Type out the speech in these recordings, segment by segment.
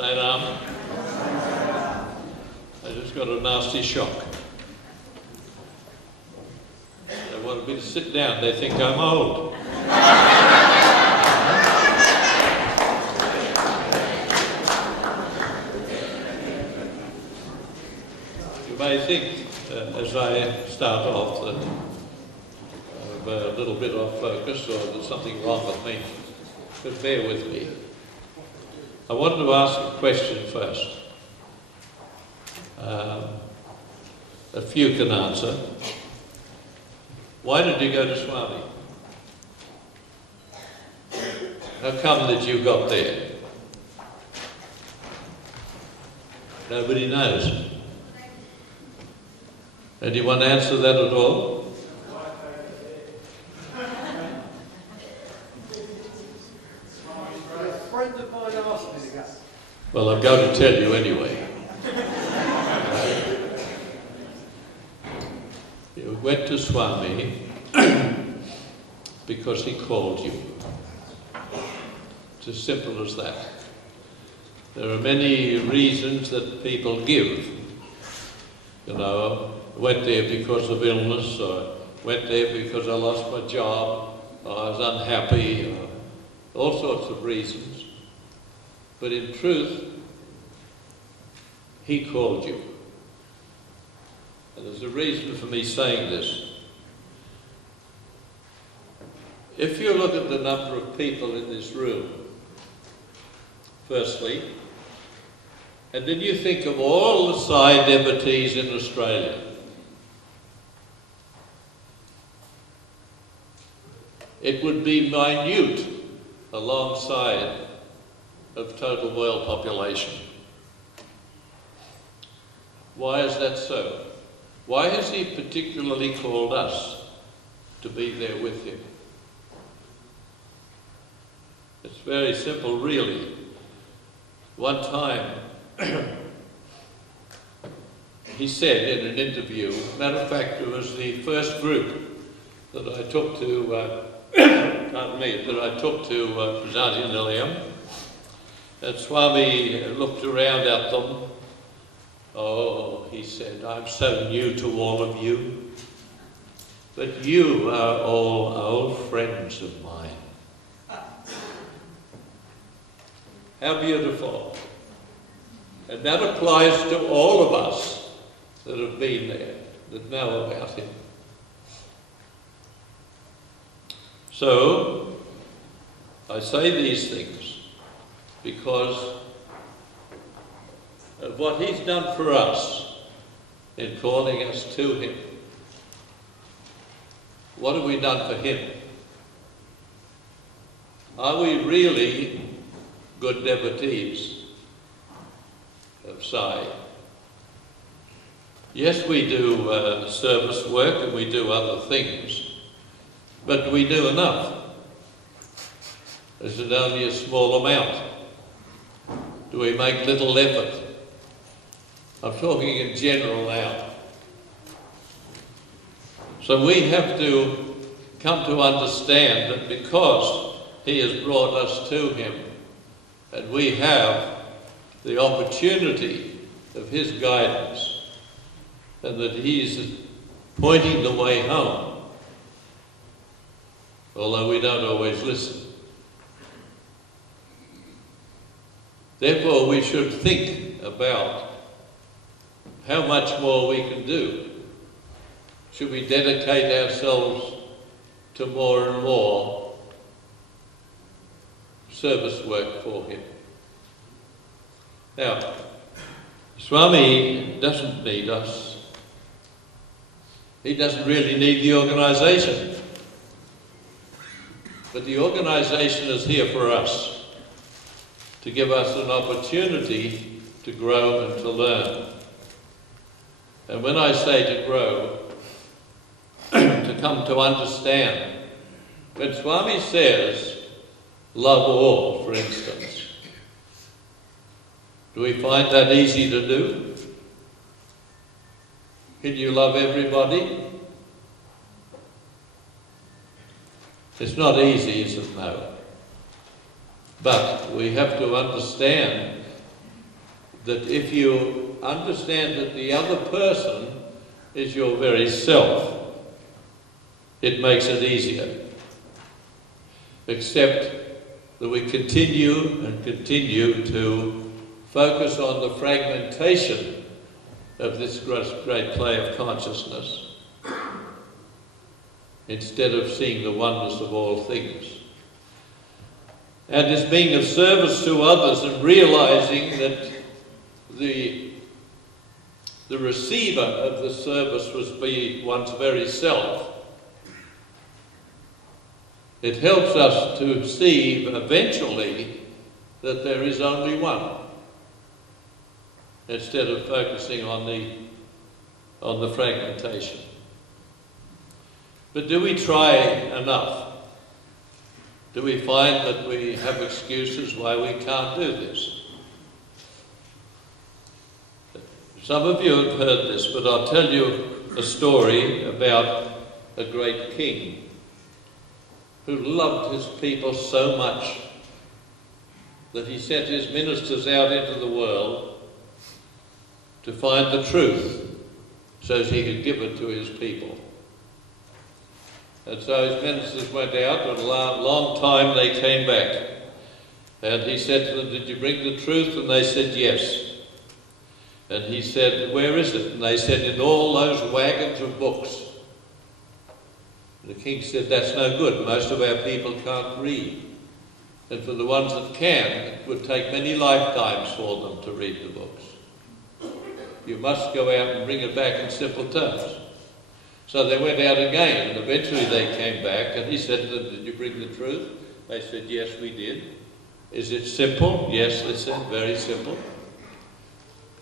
Say Ram. I just got a nasty shock. They want me to sit down, they think I'm old. You may think, as I start off, that I'm a little bit off focus or there's something wrong with me, but bear with me. I wanted to ask a question first. A few can answer. Why did you go to Swami? How come that you got there? Nobody knows. Anyone answer that at all? Well, I'm going to tell you anyway. You went to Swami because he called you. It's as simple as that. There are many reasons that people give. You know, went there because of illness, or went there because I lost my job, or I was unhappy, or all sorts of reasons. But in truth, he called you. And there's a reason for me saying this. If you look at the number of people in this room, firstly, and then you think of all the Sai devotees in Australia, it would be minute alongside of total world population. Why is that so? Why has he particularly called us to be there with him? It's very simple, really. One time, he said in an interview, matter of fact, it was the first group that I took to, Prasanthi Nilayam, and Swami looked around at them. Oh, he said, I'm so new to all of you, but you are all old friends of mine. How beautiful. And that applies to all of us that have been there, that know about him. So, I say these things because of what he's done for us in calling us to him. What have we done for him? Are we really good devotees of Sai? Yes, we do service work and we do other things, but do we do enough? Is it only a small amount? Do we make little effort? I'm talking in general now. So we have to come to understand that because he has brought us to him and we have the opportunity of his guidance and that he's pointing the way home, although we don't always listen. Therefore, we should think about how much more we can do. Should we dedicate ourselves to more and more service work for him? Now, Swami doesn't need us. He doesn't really need the organisation. But the organisation is here for us, to give us an opportunity to grow and to learn. And when I say to grow, to come to understand, when Swami says, love all, for instance, do we find that easy to do? Can you love everybody? It's not easy, is it? No. But we have to understand that if you understand that the other person is your very self, it makes it easier. Except that we continue and continue to focus on the fragmentation of this great play of consciousness instead of seeing the oneness of all things. And as being of service to others and realizing that the receiver of the service was one's very self, it helps us to see eventually that there is only one, instead of focusing on the fragmentation. But do we try enough? Do we find that we have excuses why we can't do this? Some of you have heard this, but I'll tell you a story about a great king who loved his people so much that he sent his ministers out into the world to find the truth so that he could give it to his people. And so his ministers went out, and a long time they came back. And he said to them, "Did you bring the truth?" And they said, "Yes." And he said, "Where is it?" And they said, "In all those wagons of books." And the king said, "That's no good. Most of our people can't read. And for the ones that can, it would take many lifetimes for them to read the books. You must go out and bring it back in simple terms." So they went out again, and eventually they came back, and he said to them, "Did you bring the truth?" They said, "Yes, we did." "Is it simple?" "Yes," they said, "very simple."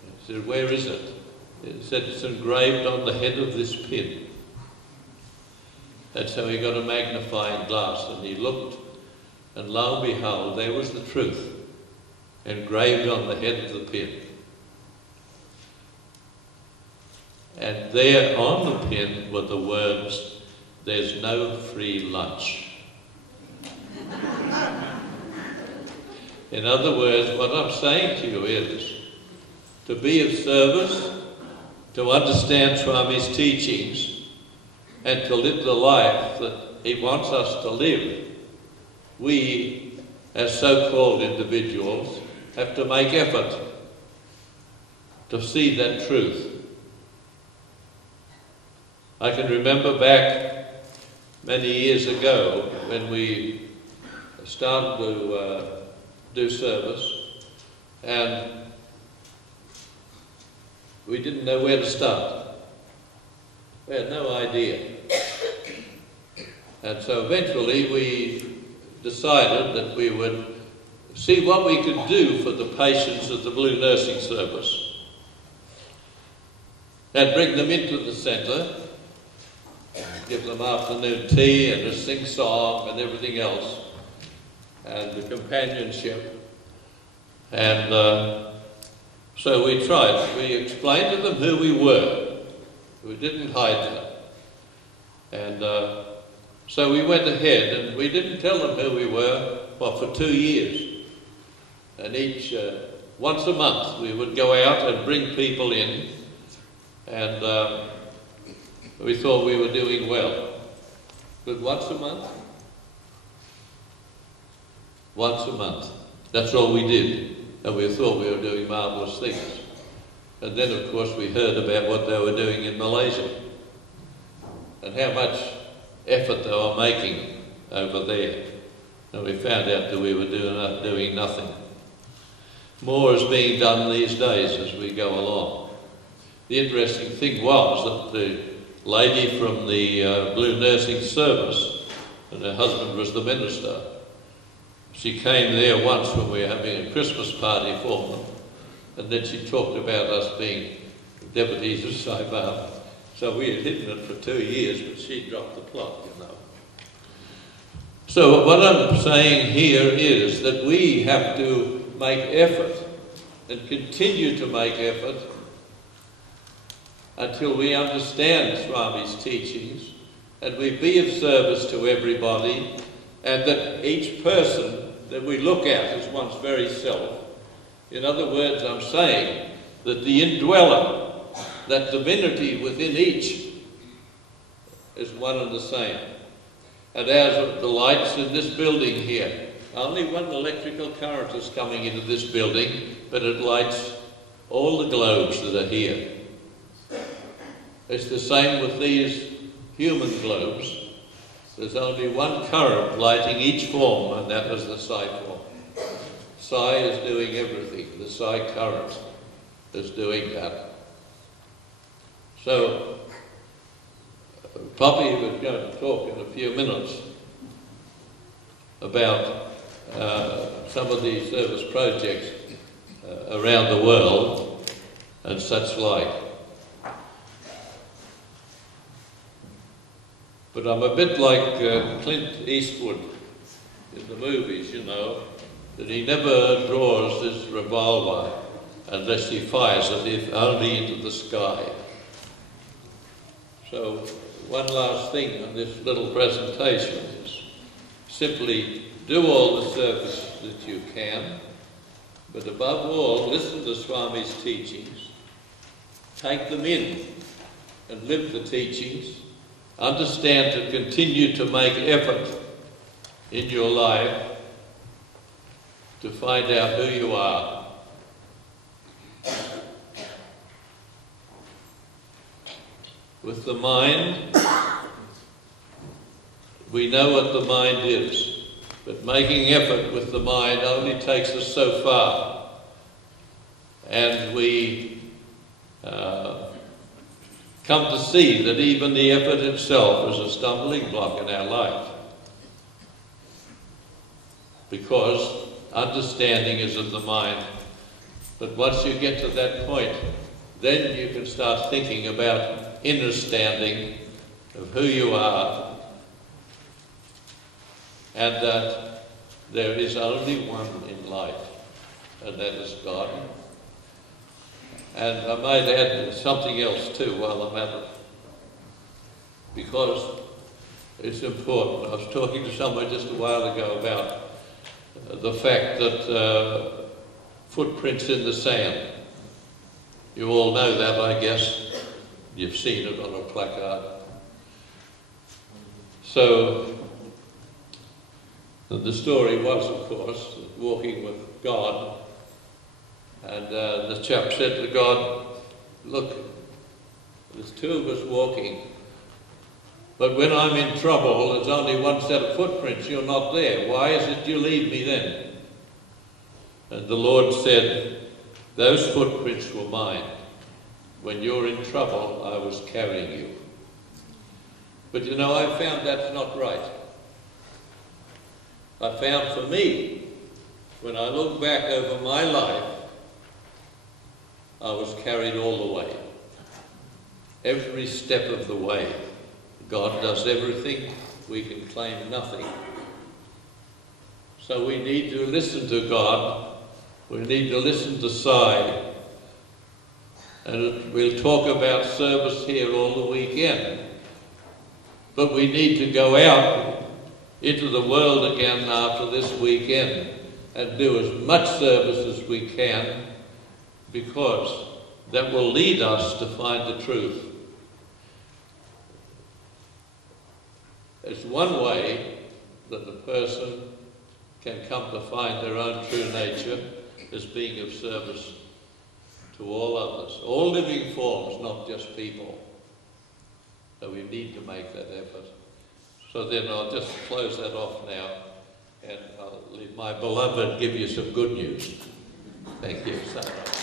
He said, "Where is it?" He said, "It's engraved on the head of this pin." And so he got a magnifying glass, and he looked, and lo and behold, there was the truth, engraved on the head of the pin. And there on the pin were the words, "There's no free lunch." In other words, what I'm saying to you is, to be of service, to understand Swami's teachings, and to live the life that he wants us to live, we, as so-called individuals, have to make effort to see that truth. I can remember back many years ago when we started to do service, and we didn't know where to start. We had no idea. And so eventually we decided that we would see what we could do for the patients of the Blue Nursing Service and bring them into the centre, give them afternoon tea and a sing-song and everything else, and the companionship. And so we tried. We explained to them who we were. We didn't hide that. And so we went ahead, and we didn't tell them who we were, for 2 years. And once a month, we would go out and bring people in, and we thought we were doing well. But once a month? Once a month. That's all we did. And we thought we were doing marvellous things. And then, of course, we heard about what they were doing in Malaysia and how much effort they were making over there. And we found out that we were doing nothing. More is being done these days as we go along. The interesting thing was that the lady from the Blue Nursing Service, and her husband was the minister, she came there once when we were having a Christmas party for them, and then she talked about us being devotees of Sai Baba. So we had hidden it for 2 years, but she dropped the plot, you know. So what I'm saying here is that we have to make effort and continue to make effort until we understand Swami's teachings and we be of service to everybody, and that each person that we look at as one's very self, In other words, I'm saying that the indweller, that divinity within each, is one and the same. And as the lights in this building here, only one electrical current is coming into this building, but it lights all the globes that are here. It's the same with these human globes. There's only one current lighting each form, and that is the psi form. Psi is doing everything. The psi current is doing that. So, Poppy was going to talk in a few minutes about some of these service projects around the world and such like. But I'm a bit like Clint Eastwood in the movies, you know, that he never draws his revolver unless he fires it, if only into the sky. So one last thing on this little presentation is simply do all the service that you can, but above all, listen to Swami's teachings, take them in and live the teachings, understand to continue to make effort in your life to find out who you are. With the mind, we know what the mind is, but making effort with the mind only takes us so far. And we come to see that even the effort itself is a stumbling block in our life. Because understanding is in the mind. But once you get to that point, then you can start thinking about understanding of who you are, and that there is only one in life, and that is God. And I might add something else too while I'm at it, because it's important. I was talking to someone just a while ago about the fact that footprints in the sand. You all know that, I guess. You've seen it on a placard. So, the story was, of course, walking with God, and the chap said to God, look, there's two of us walking, but when I'm in trouble, there's only one set of footprints, you're not there. Why is it you leave me then? And the Lord said, those footprints were mine. When you're in trouble, I was carrying you. But you know, I found that's not right. I found for me, when I look back over my life, I was carried all the way. Every step of the way. God does everything, we can claim nothing. So we need to listen to God, we need to listen to Sai, and we'll talk about service here all the weekend. But we need to go out into the world again after this weekend and do as much service as we can, because that will lead us to find the truth. It's one way that the person can come to find their own true nature, as being of service to all others, all living forms, not just people. So we need to make that effort. So then I'll just close that off now, and I'll leave my beloved give you some good news. Thank you so much.